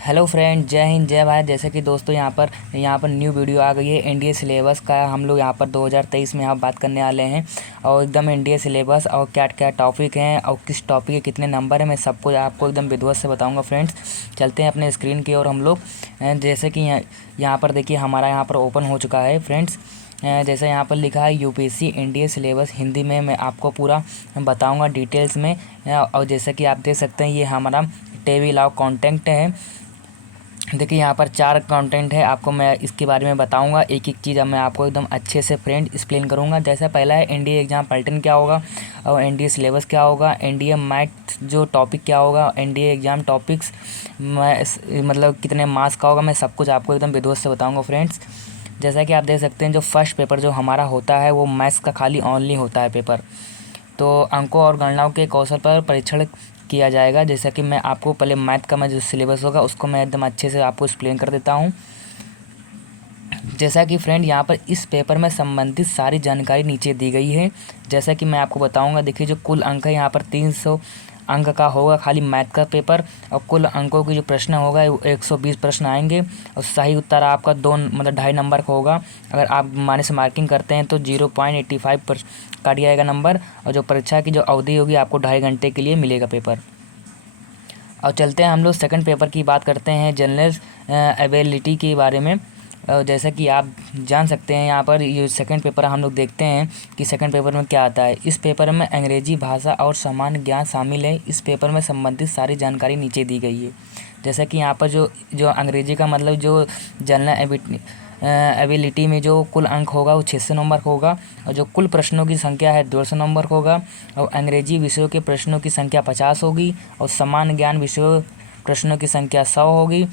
Hello friend, जय हिंद जय भारत। जैसे कि दोस्तों यहाँ पर न्यू वीडियो आ गई है एनडीए सिलेबस का। हम लोग यहाँ पर 2023 में यहाँ बात करने वाले हैं और एकदम एनडीए सिलेबस और क्या क्या टॉपिक हैं और किस टॉपिक के कितने नंबर हैं, मैं सबको आपको एकदम विधिवत से बताऊंगा फ्रेंड्स। चलते हैं अपने स्क्रीन की ओर हम लोग। जैसे कि यहाँ पर देखिए हमारा यहाँ पर ओपन हो चुका है फ्रेंड्स। जैसे यहाँ पर लिखा है यूपीएससी एनडीए सिलेबस हिंदी में मैं आपको पूरा बताऊंगा डिटेल्स में। और जैसे कि आप देख सकते हैं ये हमारा टेबल ऑफ कंटेंट है। देखिए यहाँ पर 4 कंटेंट है, आपको मैं इसके बारे में बताऊंगा। एक एक चीज़ अब मैं आपको एकदम अच्छे से फ्रेंड एक्सप्लेन करूंगा। जैसे पहला है एनडीए एग्जाम पैटर्न क्या होगा और एनडीए सिलेबस क्या होगा, एनडीए मैथ जो टॉपिक क्या होगा, एनडीए एग्जाम टॉपिक्स मतलब कितने मार्क्स का होगा, मैं सब कुछ आपको एकदम विधिवत से बताऊँगा फ्रेंड्स। जैसा कि आप देख सकते हैं जो फर्स्ट पेपर जो हमारा होता है वो मैथ्स का खाली ऑनली होता है पेपर। तो अंकों और गणनाओं के कौशल पर परीक्षण किया जाएगा। जैसा कि मैं आपको पहले मैथ का मैं जो सिलेबस होगा उसको मैं एकदम अच्छे से आपको एक्सप्लेन कर देता हूँ। जैसा कि फ्रेंड यहाँ पर इस पेपर में संबंधित सारी जानकारी नीचे दी गई है। जैसा कि मैं आपको बताऊँगा, देखिए जो कुल अंक है यहाँ पर 300 अंक का होगा खाली मैथ का पेपर। और कुल अंकों की जो प्रश्न होगा 120 प्रश्न आएंगे और सही उत्तर आपका 2 मतलब 2.5 नंबर का होगा। अगर आप माने से मार्किंग करते हैं तो 0.85 पर काट जाएगा नंबर। और जो परीक्षा की जो अवधि होगी आपको 2.5 घंटे के लिए मिलेगा पेपर। और चलते हैं हम लोग सेकंड पेपर की बात करते हैं, जनरल एबिलिटी के बारे में। जैसा कि आप जान सकते हैं यहाँ पर ये सेकंड पेपर हम लोग देखते हैं कि सेकंड पेपर में क्या आता है। इस पेपर में अंग्रेजी भाषा और सामान्य ज्ञान शामिल है। इस पेपर में संबंधित सारी जानकारी नीचे दी गई है। जैसा कि यहाँ पर जो जो अंग्रेजी का मतलब जो जनरल एबिलिटी में जो कुल अंक होगा वो 600 नंबर का होगा और जो कुल प्रश्नों की संख्या है 200 नंबर का होगा। और अंग्रेजी विषयों के प्रश्नों की संख्या 50 होगी और सामान्य ज्ञान विषयों प्रश्नों की संख्या 100 होगी।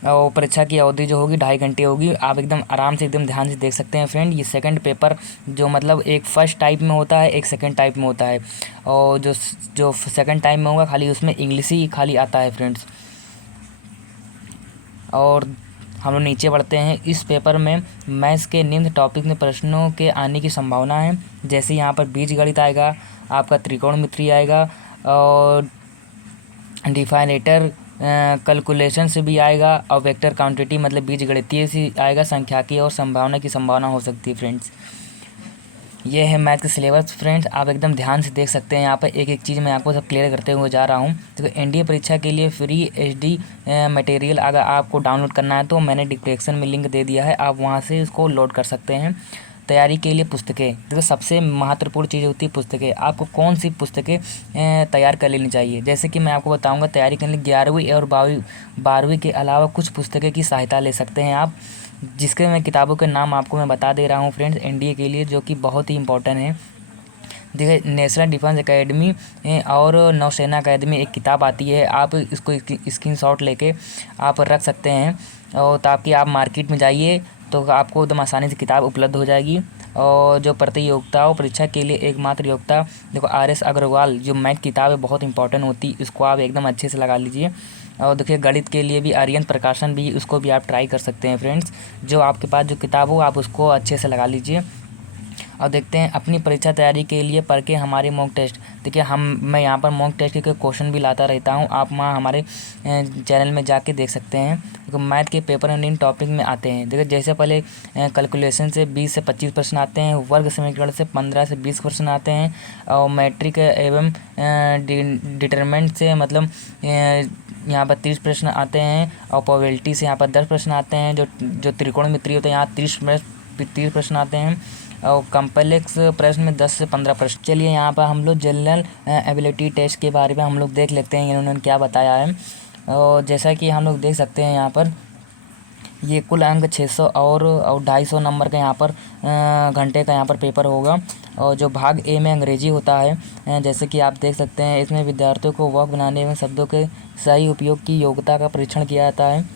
और परीक्षा की अवधि जो होगी 2.5 घंटे होगी। आप एकदम आराम से एकदम ध्यान से देख सकते हैं फ्रेंड। ये सेकंड पेपर जो मतलब एक फर्स्ट टाइप में होता है, एक सेकंड टाइप में होता है। और जो जो सेकंड टाइप में होगा खाली उसमें इंग्लिश ही खाली आता है फ्रेंड्स। और हम लोग नीचे बढ़ते हैं। इस पेपर में मैथ्स के निम्न टॉपिक में प्रश्नों के आने की संभावना है। जैसे यहाँ पर बीजगणित आएगा, आपका त्रिकोणमिति आएगा और डिफाइनेटर कैलकुलेशन से भी आएगा और वेक्टर क्वांटिटी मतलब बीजगणितीय से आएगा। संख्याकी और संभावना की संभावना हो सकती है फ्रेंड्स। ये है मैथ का सिलेबस फ्रेंड्स, आप एकदम ध्यान से देख सकते हैं। यहाँ पर एक एक चीज़ मैं आपको सब क्लियर करते हुए जा रहा हूँ। तो एनडीए परीक्षा के लिए फ्री एचडी मटेरियल अगर आपको डाउनलोड करना है तो मैंने डिस्क्रिप्शन में लिंक दे दिया है, आप वहाँ से इसको लोड कर सकते हैं। तैयारी के लिए पुस्तकें, देखो सबसे महत्वपूर्ण चीज़ होती है पुस्तकें। आपको कौन सी पुस्तकें तैयार कर लेनी चाहिए। जैसे कि मैं आपको बताऊंगा तैयारी के लिए 11वीं और 12वीं के अलावा कुछ पुस्तकें की सहायता ले सकते हैं आप, जिसके मैं किताबों के नाम आपको मैं बता दे रहा हूँ फ्रेंड्स एनडीए के लिए, जो कि बहुत ही इंपॉर्टेंट है। देखिए नेशनल डिफेंस एकेडमी और नौसेना एकेडमी एक किताब आती है, आप इसको स्क्रीनशॉट लेके आप रख सकते हैं। और ताकि आप मार्केट में जाइए तो आपको एकदम आसानी से किताब उपलब्ध हो जाएगी। और जो प्रतियोगिताओं परीक्षा के लिए एकमात्र योग्यता, देखो आर.एस. अग्रवाल जो मैथ किताब है बहुत इंपॉर्टेंट होती है, इसको आप एकदम अच्छे से लगा लीजिए। और देखिए गणित के लिए भी आर्यन प्रकाशन भी, उसको भी आप ट्राई कर सकते हैं फ्रेंड्स। जो आपके पास जो किताब हो आप उसको अच्छे से लगा लीजिए। और देखते हैं अपनी परीक्षा तैयारी के लिए पढ़ के हमारे मॉक टेस्ट। देखिए मैं यहाँ पर मॉक टेस्ट के क्वेश्चन भी लाता रहता हूँ, आप वहाँ हमारे चैनल में जाके देख सकते हैं। देखो मैथ के पेपर इन टॉपिक में आते हैं। देखिए जैसे पहले कैलकुलेशन से 20 से 25 प्रश्न आते हैं, वर्ग समीकरण से 15 से 20 प्रश्न आते हैं और मैट्रिक एवं डिटरमिनेंट से मतलब यहाँ पर 30 प्रश्न आते हैं और प्रोबेबिलिटी से यहाँ पर 10 प्रश्न आते हैं। जो त्रिकोणमिति होता है यहाँ 30 प्रश्न आते हैं और कॉम्प्लेक्स प्रश्न में 10 से 15 प्रश्न। चलिए यहाँ पर हम लोग जनरल एबिलिटी टेस्ट के बारे में हम लोग देख लेते हैं इन्होंने क्या बताया है। और जैसा कि हम लोग देख सकते हैं यहाँ पर ये कुल अंक 600 और 250 नंबर का यहाँ पर घंटे का यहाँ पर पेपर होगा। और जो भाग ए में अंग्रेजी होता है, जैसे कि आप देख सकते हैं इसमें विद्यार्थियों को वाक्य बनाने एवं शब्दों के सही उपयोग की योग्यता का परीक्षण किया जाता है।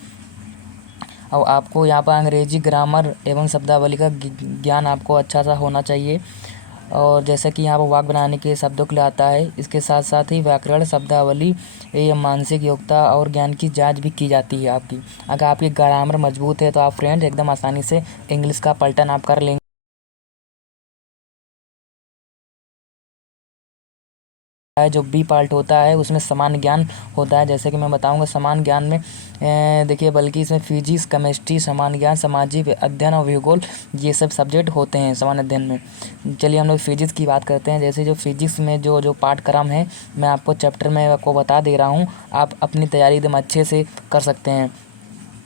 और आपको यहाँ पर अंग्रेजी ग्रामर एवं शब्दावली का ज्ञान आपको अच्छा सा होना चाहिए। और जैसे कि यहाँ पर वाक्य बनाने के शब्दों के लिए आता है, इसके साथ साथ ही व्याकरण शब्दावली या मानसिक योग्यता और ज्ञान की जांच भी की जाती है आपकी। अगर आपकी ग्रामर मजबूत है तो आप फ्रेंड एकदम आसानी से इंग्लिश का पलटन आप कर लेंगे। है। जो बी पार्ट होता है उसमें समान ज्ञान होता है, जैसे कि मैं बताऊंगा। समान ज्ञान में देखिए, बल्कि इसमें फिजिक्स, केमिस्ट्री, समान ज्ञान, सामाजिक अध्ययन और भूगोल, ये सब सब्जेक्ट होते हैं समान अध्ययन में। चलिए हम लोग फिजिक्स की बात करते हैं। जैसे जो फिजिक्स में जो जो पाठ्यक्रम है, मैं आपको चैप्टर में आपको बता दे रहा हूँ, आप अपनी तैयारी एकदम अच्छे से कर सकते हैं।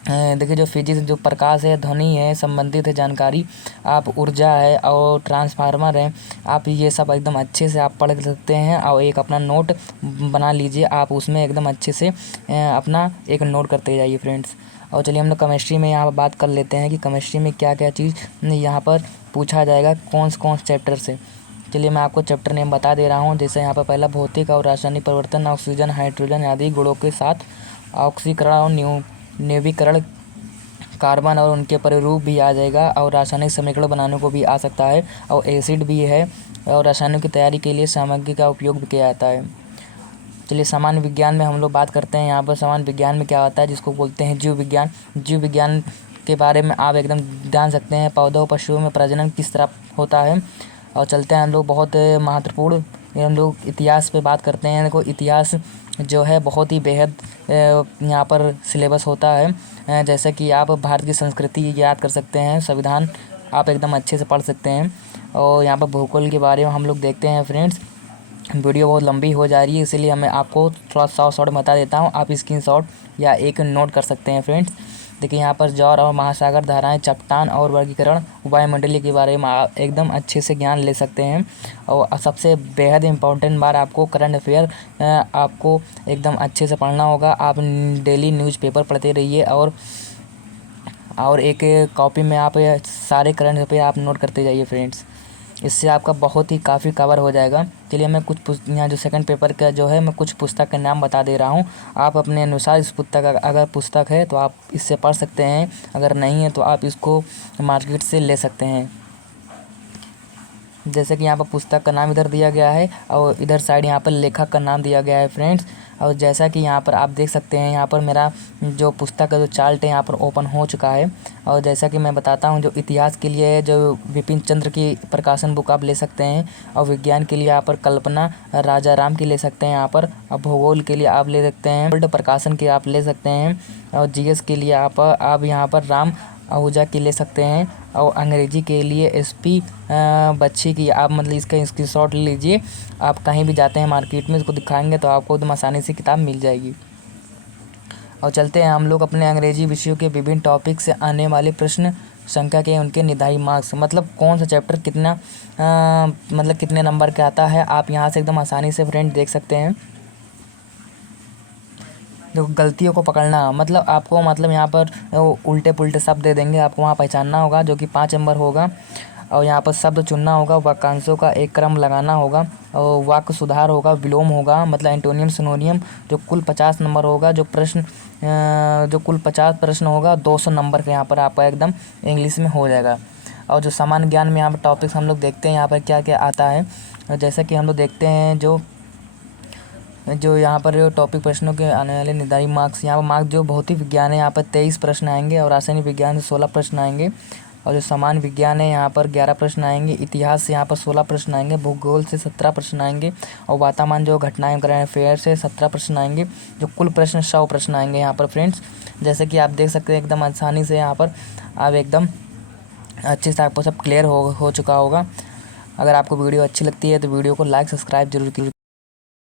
देखिए, जो फिजिक्स, जो प्रकाश है, ध्वनि है, संबंधित है जानकारी, आप ऊर्जा है और ट्रांसफार्मर है, आप ये सब एकदम अच्छे से आप पढ़ सकते हैं। और एक अपना नोट बना लीजिए, आप उसमें एकदम अच्छे से अपना एक नोट करते जाइए फ्रेंड्स। और चलिए हम लोग केमिस्ट्री में यहाँ पर बात कर लेते हैं कि केमिस्ट्री में क्या क्या चीज़ यहाँ पर पूछा जाएगा, कौन से चैप्टर से। चलिए मैं आपको चैप्टर नेम बता दे रहा हूँ। जैसे यहाँ पर पहला भौतिक और रासायनिक परिवर्तन, ऑक्सीजन, हाइड्रोजन आदि गुणों के साथ ऑक्सीकरण और निवीकरण, कार्बन और उनके परिरूप भी आ जाएगा, और रासायनिक समीकरण बनाने को भी आ सकता है, और एसिड भी है, और रसायनों की तैयारी के लिए सामग्री का उपयोग भी किया जाता है। चलिए सामान्य विज्ञान में हम लोग बात करते हैं। यहाँ पर सामान्य विज्ञान में क्या होता है, जिसको बोलते हैं जीव विज्ञान। जीव विज्ञान के बारे में आप एकदम जान सकते हैं, पौधों पशुओं में प्रजनन किस तरह होता है। और चलते हैं हम लोग बहुत महत्वपूर्ण, हम लोग इतिहास पे बात करते हैं। देखो, इतिहास जो है बहुत ही बेहद यहाँ पर सिलेबस होता है। जैसे कि आप भारत की संस्कृति याद कर सकते हैं, संविधान आप एकदम अच्छे से पढ़ सकते हैं। और यहाँ पर भूगोल के बारे में हम लोग देखते हैं फ्रेंड्स। वीडियो बहुत लंबी हो जा रही है, इसीलिए मैं आपको थोड़ा शॉर्ट बता देता हूँ, आप स्क्रीनशॉट या एक नोट कर सकते हैं फ्रेंड्स। देखिए यहाँ पर ज्वार और महासागर, धाराएं, चट्टान और वर्गीकरण, वायुमंडलीय के बारे में आप एकदम अच्छे से ज्ञान ले सकते हैं। और सबसे बेहद इम्पोर्टेंट बात, आपको करंट अफेयर आपको एकदम अच्छे से पढ़ना होगा। आप डेली न्यूज़पेपर पढ़ते रहिए, और एक कॉपी में आप सारे करंट अफेयर आप नोट करते जाइए फ्रेंड्स। इससे आपका बहुत ही काफ़ी कवर हो जाएगा। चलिए मैं कुछ यहाँ जो सेकंड पेपर का जो है, मैं कुछ पुस्तक के नाम बता दे रहा हूँ। आप अपने अनुसार इस पुस्तक, अगर पुस्तक है तो आप इससे पढ़ सकते हैं, अगर नहीं है तो आप इसको मार्केट से ले सकते हैं। जैसे कि यहाँ पर पुस्तक का नाम इधर दिया गया है, और इधर साइड यहाँ पर लेखक का नाम दिया गया है फ्रेंड्स। और जैसा कि यहाँ पर आप देख सकते हैं, यहाँ पर मेरा जो पुस्तक का जो चार्ट है यहाँ पर ओपन हो चुका है। और जैसा कि मैं बताता हूँ, जो इतिहास के लिए जो विपिन चंद्र की प्रकाशन बुक आप ले सकते हैं, और विज्ञान के लिए यहाँ पर कल्पना राजा राम की ले सकते हैं यहाँ पर। और भूगोल के लिए आप ले सकते हैं वर्ल्ड प्रकाशन की आप ले सकते हैं। और जीएस के लिए आप यहाँ पर राम आहूजा की ले सकते हैं। और अंग्रेजी के लिए एसपी बच्ची की आप मतलब इसका स्क्रीनशॉट लीजिए। आप कहीं भी जाते हैं मार्केट में, इसको दिखाएंगे तो आपको एकदम आसानी से किताब मिल जाएगी। और चलते हैं हम लोग अपने अंग्रेजी विषयों के विभिन्न टॉपिक से आने वाले प्रश्न संख्या के उनके निर्धारित मार्क्स, मतलब कौन सा चैप्टर कितना मतलब कितने नंबर का आता है, आप यहाँ से एकदम आसानी से फ्रेंड देख सकते हैं। देखो, गलतियों को पकड़ना, मतलब आपको मतलब यहाँ पर उल्टे पुल्टे शब्द दे देंगे, आपको वहाँ पहचानना होगा, जो कि 5 नंबर होगा। और यहाँ पर शब्द चुनना होगा, वाक्यांशों का एक क्रम लगाना होगा, और वाक्य सुधार होगा, विलोम होगा, मतलब एंटोनियम सिनोनियम, जो कुल 50 नंबर होगा। जो कुल 50 प्रश्न होगा, 200 नंबर के यहाँ पर आपका एकदम इंग्लिश में हो जाएगा। और जो सामान्य ज्ञान में यहाँ पर टॉपिक्स हम लोग देखते हैं, यहाँ पर क्या क्या आता है। जैसा कि हम लोग देखते हैं, जो यहाँ पर टॉपिक प्रश्नों के आने वाले निर्धारित मार्क्स, यहाँ पर मार्क्स जो भौतिक विज्ञान है यहाँ पर 23 प्रश्न आएंगे, और रासायनिक विज्ञान से 16 प्रश्न आएंगे। और जो सामान्य विज्ञान है यहाँ पर 11 प्रश्न आएंगे, इतिहास से यहाँ पर 16 प्रश्न आएंगे, भूगोल से 17 प्रश्न आएंगे, और वातावरण जो घटनाएं करंट अफेयर से 17 प्रश्न आएंगे। जो कुल प्रश्न 100 प्रश्न आएंगे यहाँ पर फ्रेंड्स। जैसे कि आप देख सकते हैं, एकदम आसानी से यहाँ पर आप एकदम अच्छे से आपको सब क्लियर हो चुका होगा। अगर आपको वीडियो अच्छी लगती है तो वीडियो को लाइक सब्सक्राइब जरूर कीजिए।